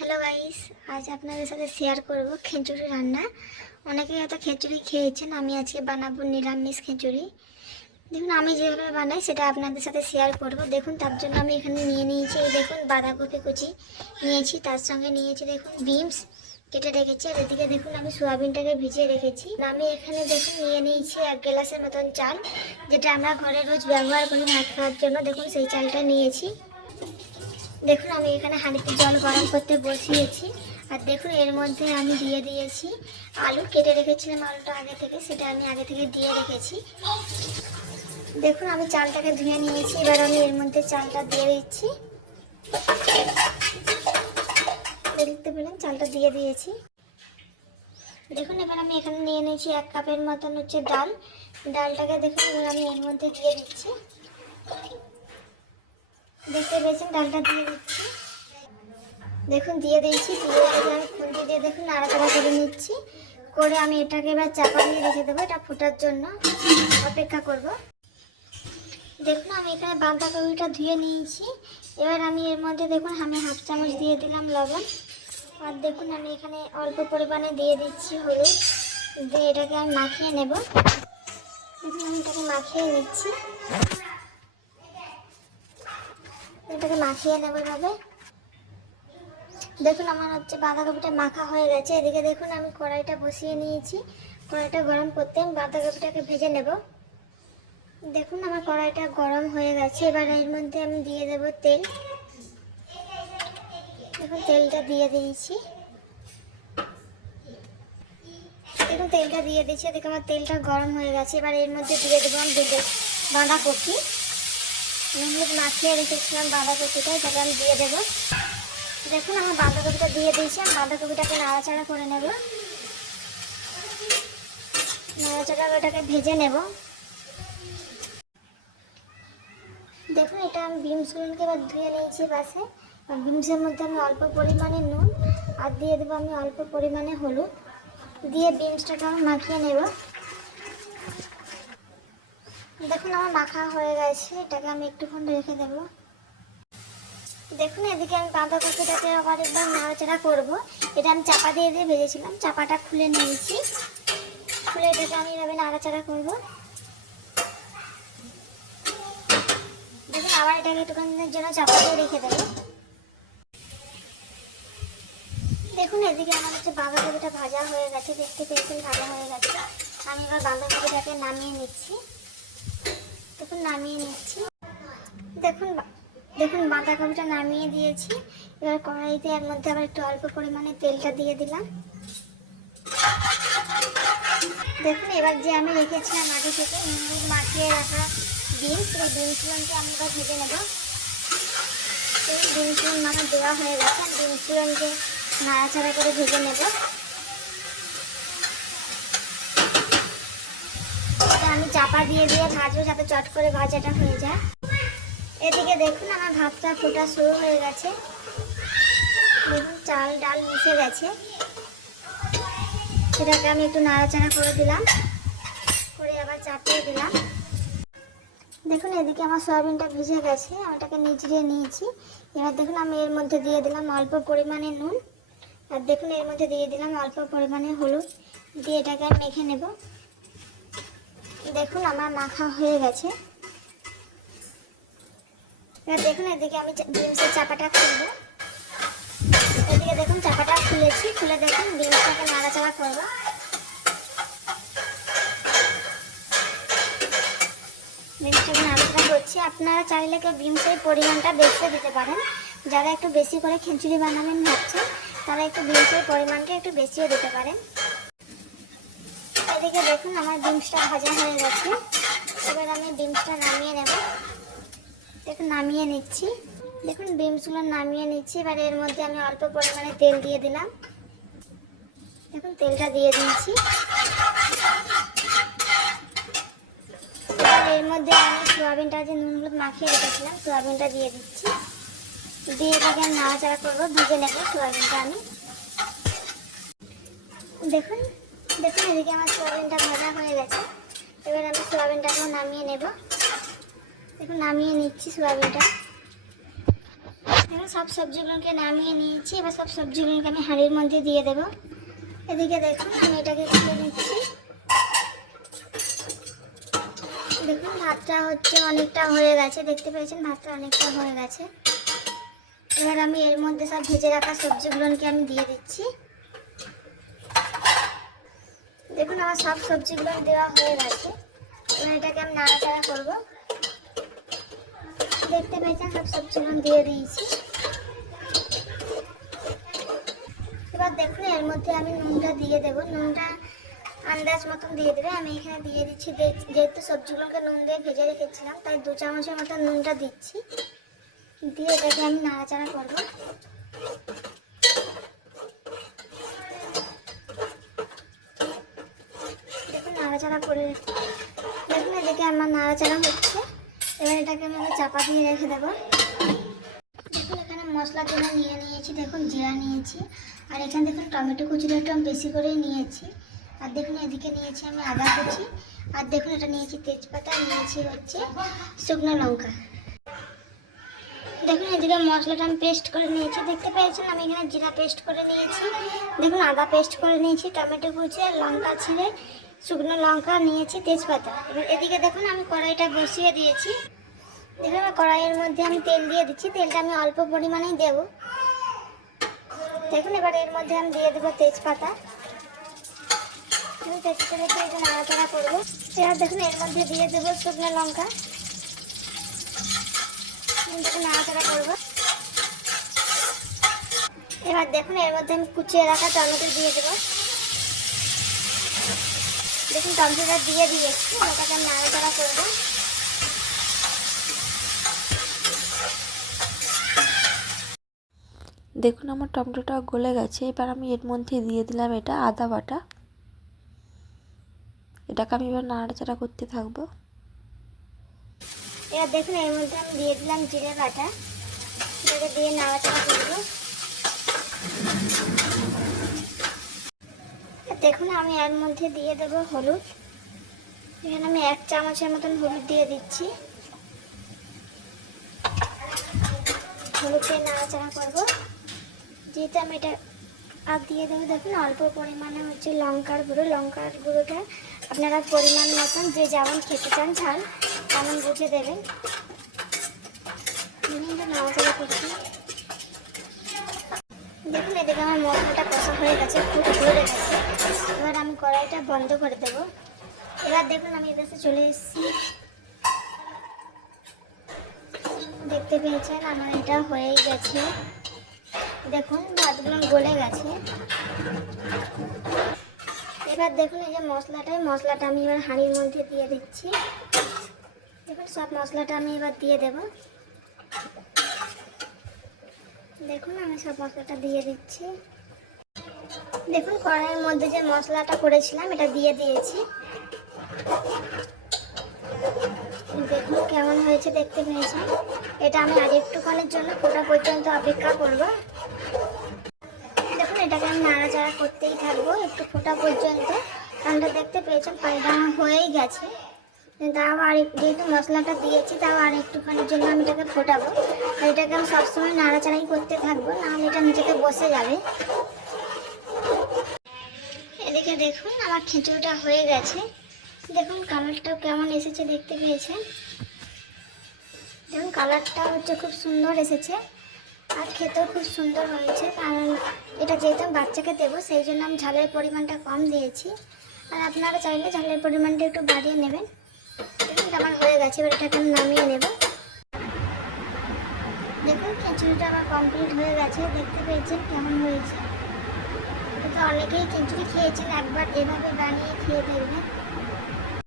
Hello guys আজ আপনাদের সাথে শেয়ার করব খিচুড়ি রান্না। অনেকে হয়তো খিচুড়ি খেয়েছেন, আমি আজকে বানাবো নিরামিষ খিচুড়ি। দেখুন, আমি যেভাবে বানাই, সেটা আপনাদের সাথে শেয়ার করব। দেখুন, তার জন্য আমি এখানে নিয়ে নিয়েছি, এই দেখুন, বাঁধাকপি কুচি নিয়েছি, তার সঙ্গে নিয়েছি, দেখুন বিমস কেটে রেখেছি। আর এদিকে দেখুন, আমি সোয়াবিনটাকে ভিজিয়ে রেখেছি। আমি এখানে দেখুন, নিয়ে নিয়েছি এক গ্লাসের মতন চাল, যেটা আমরা ঘরে রোজ ব্যবহার করি ভাত খাওয়ার জন্য। দেখুন, সেই চালটা নিয়েছি। দেখুন, আমি এখানে হাঁড়িতে জল গরম করতে বসিয়েছি। আর দেখুন, এর মধ্যে আমি দিয়ে দিয়েছি আলু। কেটে রেখেছিলাম আলুটা আগে থেকে, সেটা আমি আগে থেকে দিয়ে রেখেছি। দেখুন, আমি চালটাকে ধুয়ে নিয়েছি। এবার আমি এর মধ্যে চালটা দিয়ে দিচ্ছি। দেখতে পেলেন, চালটা দিয়ে দিয়েছি। দেখুন, এবার আমি এখানে নিয়ে নিয়েছি এক কাপের মতন হচ্ছে ডাল। ডালটাকে দেখুন এবার আমি এর মধ্যে দিয়ে দিচ্ছি। দেখতে পেয়েছেন, ডালটা দিয়ে দিচ্ছি। দেখুন, দিয়ে দিয়েছি, দিয়ে দিয়ে দেখুন, নাড়াচাড়া করে নিচ্ছি। করে আমি এটাকে এবার চাপা দিয়ে রেখে দেবো, এটা ফোটার জন্য। অপেক্ষা করব। দেখুন, আমি এখানে বাঁধাকপিটা ধুয়ে নিয়েছি। এবার আমি এর মধ্যে দেখুন, আমি হাফ চামচ দিয়ে দিলাম লবণ। আর দেখুন, আমি এখানে অল্প পরিমাণে দিয়ে দিচ্ছি হলুদ। দিয়ে এটাকে আমি মাখিয়ে নেব। দেখুন, আমি এটাকে মাখিয়ে নিচ্ছি। এটাকে মাখিয়ে নেব এভাবে। দেখুন, আমার হচ্ছে বাঁধাকপিটা মাখা হয়ে গেছে। এদিকে দেখুন, আমি কড়াইটা বসিয়ে নিয়েছি। কড়াইটা গরম করতে আমি বাঁধাকপিটাকে ভেজে নেব। দেখুন, আমার কড়াইটা গরম হয়ে গেছে। এবার এর মধ্যে আমি দিয়ে দেব তেল। দেখুন, তেলটা দিয়ে দিয়েছি। দেখুন, তেলটা দিয়ে দিয়েছি। এদিকে আমার তেলটা গরম হয়ে গেছে। এবার এর মধ্যে দিয়ে দেবো আমি বাঁধাকপি। নুন মাখিয়ে রেখেছিলাম বাঁধাকপিটা, এটাকে আমি দিয়ে দেবো। দেখুন, আমার বাঁধাকপিটা দিয়ে দিয়েছি, আমি বাঁধাকপিটাকে নাড়াচাড়া করে নেব। নাড়াচাড়া ওটাকে ভেজে নেব। দেখুন, এটা আমি বিমসগুলোকে এবার ধুয়ে নিয়েছি পাশে। বিমসের মধ্যে আমি অল্প পরিমাণে নুন, আর দিয়ে দেবো আমি অল্প পরিমাণে হলুদ। দিয়ে বিমসটাকে আমি মাখিয়ে নেব। দেখুন, আমার মাখা হয়ে গেছে, এটাকে আমি একটুক্ষণ রেখে দেব। দেখুন, এদিকে আমি বাঁধাকপিটাকে আবার একবার নাড়াচাড়া করব। এটা আমি চাপা দিয়ে দিয়ে ভেজেছিলাম, চাপাটা খুলে নিয়েছি। খুলে এটাকে আমি এভাবে নাড়াচাড়া করব। দেখুন, আবার এটাকে একটুখানির জন্য চাপা দিয়ে রেখে দেবো। দেখুন, এদিকে আমার হচ্ছে বাঁধাকপিটা ভাজা হয়ে গেছে, দেখতে পেয়েছেন ভাজা হয়ে গেছে। আমি এবার বাঁধাকপিটাকে নামিয়ে নিচ্ছি। দেখুন, নামিয়ে নিচ্ছি। দেখুন দেখুন, বাঁধাকপিটা নামিয়ে দিয়েছি। এবার কড়াইতে এর মধ্যে আবার একটু অল্প পরিমাণে তেলটা দিয়ে দিলাম। দেখুন, এবার যে আমি রেখেছিলাম আগে থেকে মাখিয়ে রাখা বিনস এই বিনসগুলোকে আমি এবার ভেজে নেব। এই বিনসগুলো আমার দেওয়া হয়ে গেছে। বিনসগুলোকে নাড়াচাড়া করে ভেজে নেব। আমি চাপা দিয়ে দিয়ে ভাজবো যাতে চট করে ভাজাটা হয়ে যায়। এদিকে দেখুন আমার ভাতটা ফোটা শুরু হয়ে গেছে। দেখুন চাল ডাল মিশে গেছে। সেটাকে আমি একটু নাড়াচাড়া করে দিলাম। করে আবার চাপিয়ে দিলাম। দেখুন এদিকে আমার সয়াবিনটা ভিজে গেছে, আমি এটাকে নিচড়িয়ে নিয়েছি। এবার দেখুন আমি এর মধ্যে দিয়ে দিলাম অল্প পরিমাণে নুন। আর দেখুন এর মধ্যে দিয়ে দিলাম অল্প পরিমাণে হলুদ। দিয়ে এটাকে আর মেখে নেব। দেখুন, আমার মাখা হয়ে গেছে। দেখুন, এদিকে আমি বিনসের চাপাটা খুলবো। এদিকে দেখুন, চাপাটা খুলেছি। খুলে দেখুন, বিনসটাকে নাড়াচাড়া করব। বিনসটাকে নাড়াচাড়া করছি আপনারা চাইলে কেউ বিনসের পরিমাণটা বেশি দিতে পারেন। যারা একটু বেশি করে খিচুড়ি বানাবেন ভাবছেন, তারা একটু বিনসের পরিমাণটা একটু বেশিও দিতে পারেন। এদিকে দেখুন আমার ডিমসটা ভাজা হয়ে গেছে। এবার আমি বিনসটা নামিয়ে নেব। দেখুন, নামিয়ে নিচ্ছি। দেখুন বিমসগুলো নামিয়ে নিচ্ছি। এবার এর মধ্যে আমি অল্প পরিমাণে তেল দিয়ে দিলাম। দেখুন, তেলটা দিয়ে দিচ্ছি এবার এর মধ্যে আমি সোয়াবিনটা যে নুন মাখিয়ে রেখেছিলাম, সোয়াবিনটা দিয়ে দিচ্ছি। দিয়ে এটাকে আমি নাড়াচাড়া করব, ভিজে নেব সোয়াবিনটা আমি। দেখুন দেখুন, এদিকে আমার সোয়াবিনটা ভাজা হয়ে গেছে। এবার আমি সোয়াবিনটাকেও নামিয়ে নেব। দেখুন, নামিয়ে নিচ্ছি সোয়াবিনটা। দেখুন, সব সবজিগুলোকে নামিয়ে নিয়েছি। এবার সব সবজিগুলোকে আমি হাঁড়ির মধ্যে দিয়ে দেবো। এদিকে দেখুন, আমি এটাকে তুলে নিচ্ছি। দেখুন, ভাতটা হচ্ছে অনেকটা হয়ে গেছে। দেখতে পেয়েছেন, ভাতটা অনেকটা হয়ে গেছে। এবার আমি এর মধ্যে সব ভেজে রাখা সবজিগুলোকে আমি দিয়ে দিচ্ছি। দেখুন আমার সব সবজিগুলো দেওয়া হয়ে গেছে। এবার এটাকে আমি নাড়াচাড়া করব। দেখতে পেয়েছেন, সব সবজিগুলো দিয়ে দিয়েছি। এবার দেখুন, এর মধ্যে আমি নুনটা দিয়ে দেবো। নুনটা আন্দাজ মতন দিয়ে দেবে। আমি এখানে দিয়ে দিচ্ছি যেহেতু সবজিগুলোকে নুন দিয়ে ভেজে রেখেছিলাম, তাই দু চামচের মতো নুনটা দিচ্ছি। দিয়ে এটাকে আমি নাড়াচাড়া করব দেখুন নাড়াচাড়া করে দেখুন, এদিকে আমার নাড়াচাড়া হচ্ছে। এবার এটাকে আমি আবার চাপা দিয়ে রেখে দেবো। দেখুন, এখানে মশলার জন্য নিয়ে নিয়েছি, দেখুন, জিরা নিয়েছি। আর এখানে দেখুন, টমেটো কুচিটা একটু বেশি করে নিয়েছি। আর দেখুন, এদিকে নিয়েছি আমি আদা কুচি। আর দেখুন, এটা নিয়েছি তেজপাতা, নিয়েছি হচ্ছে শুকনো লঙ্কা। দেখুন, এদিকে মশলাটা আমি পেস্ট করে নিয়েছি। দেখতে পেয়েছেন, আমি এখানে জিরা পেস্ট করে নিয়েছি। দেখুন, আদা পেস্ট করে নিয়েছি, টমেটো কুচি আর লঙ্কা ছিঁড়ে। শুকনো লঙ্কা নিয়েছি, তেজপাতা। এবার এদিকে দেখুন, আমি কড়াইটা বসিয়ে দিয়েছি। দেখুন কড়াইয়ের মধ্যে আমি তেল দিয়ে দিচ্ছি। তেলটা আমি অল্প পরিমাণেই দেব। দেখুন, এবার এর মধ্যে আমি দিয়ে দেবো তেজপাতা। তেজপাতা দিয়ে একটু নাড়াচাড়া করব। এবার দেখুন, এর মধ্যে দিয়ে দেবো শুকনো লঙ্কা। নাড়াচাড়া করব। এবার দেখুন, এর মধ্যে আমি কুচিয়ে রাখা টমেটো দিয়ে দেবো। দেখুন টমেটোটা দিয়ে দিয়েছি ওটাকে আমি নাড়াচাড়া করব। দেখুন আমার টমেটোটা গলে গেছে এবার আমি এর মধ্যে দিয়ে দিলাম এটা আদা বাটা। এটাকে আমি এবার নাড়াচাড়া করতে থাকব। এবার দেখুন এর মধ্যে আমি দিয়ে দিলাম জিরে বাটা। এটাকে দিয়ে নাড়াচাড়া করব। দেখুন, আমি এর মধ্যে দিয়ে দেবো হলুদ। এখানে আমি এক চামচের মতন হলুদ দিয়ে দিচ্ছি। হলুদ দিয়ে নাড়াচাড়া করব। যেহেতু আমি এটা আর দিয়ে দেবো, দেখুন, অল্প পরিমাণে হচ্ছে লঙ্কার গুঁড়ো। লঙ্কার গুঁড়োটা আপনারা পরিমাণ মতন যে যেমন খেতে চান, ঝাল, তেমন বুঝে দেবেন। নাড়াচাড়া করছি। দেখুন, এদিকে আমার মশলাটা কষা হয়ে গেছে, খুব ধরে গেছে। এবার আমি কড়াইটা বন্ধ করে দেব। এবার দেখুন, আমি এদেশে চলে এসেছি। দেখতে পেয়েছেন, আমার এটা হয়েই গেছে। দেখুন, ভাতগুলো গলে গেছে। এবার দেখুন, এই যে মশলাটাই, মশলাটা আমি এবার হাঁড়ির মধ্যে দিয়ে দিচ্ছি। দেখুন, সব মশলাটা আমি এবার দিয়ে দেব। দেখুন, আমি সব মশলাটা দিয়ে দিচ্ছি। দেখুন, কড়াইয়ের মধ্যে যে মশলাটা করেছিলাম, এটা দিয়ে দিয়েছি। দেখুন, কেমন হয়েছে দেখতে পেয়েছেন? এটা আমি আর একটুখানের জন্য ফোটা পর্যন্ত অপেক্ষা করব। দেখুন, এটাকে আমি নাড়াচাড়া করতেই থাকব। একটু ফোটা পর্যন্ত। কারণটা দেখতে পেয়েছেন আমার হয়েই গেছে। তাও আর যেহেতু মশলাটা দিয়েছি, তাও আর একটুখানির জন্য আমি এটাকে ফোটাবো। এটাকে আমি সবসময় নাড়াচাড়াই করতে থাকব নাহলে এটা নিচেতে বসে যাবে। এদিকে দেখুন, আমার খিচুড়িটা হয়ে গেছে। দেখুন কালারটাও কেমন এসেছে দেখতে পেয়েছেন? দেখুন কালারটা হচ্ছে খুব সুন্দর এসেছে। আর খেতেও খুব সুন্দর হয়েছে, কারণ এটা যেহেতু বাচ্চাকে দেবো, সেই জন্য আমি ঝালের পরিমাণটা কম দিয়েছি। আর আপনারা চাইলে ঝালের পরিমাণটা একটু বাড়িয়ে নেবেন। এটা আমার হয়ে গেছে, এবার এটাকে আমি নামিয়ে নেব। দেখুন, খিচুড়িটা আমার কমপ্লিট হয়ে গেছে, দেখতে পেয়েছেন কেমন হয়েছে। তো অনেকেই খিচুড়ি খেয়েছেন, একবার এভাবে বানিয়ে খেয়ে দেখবেন।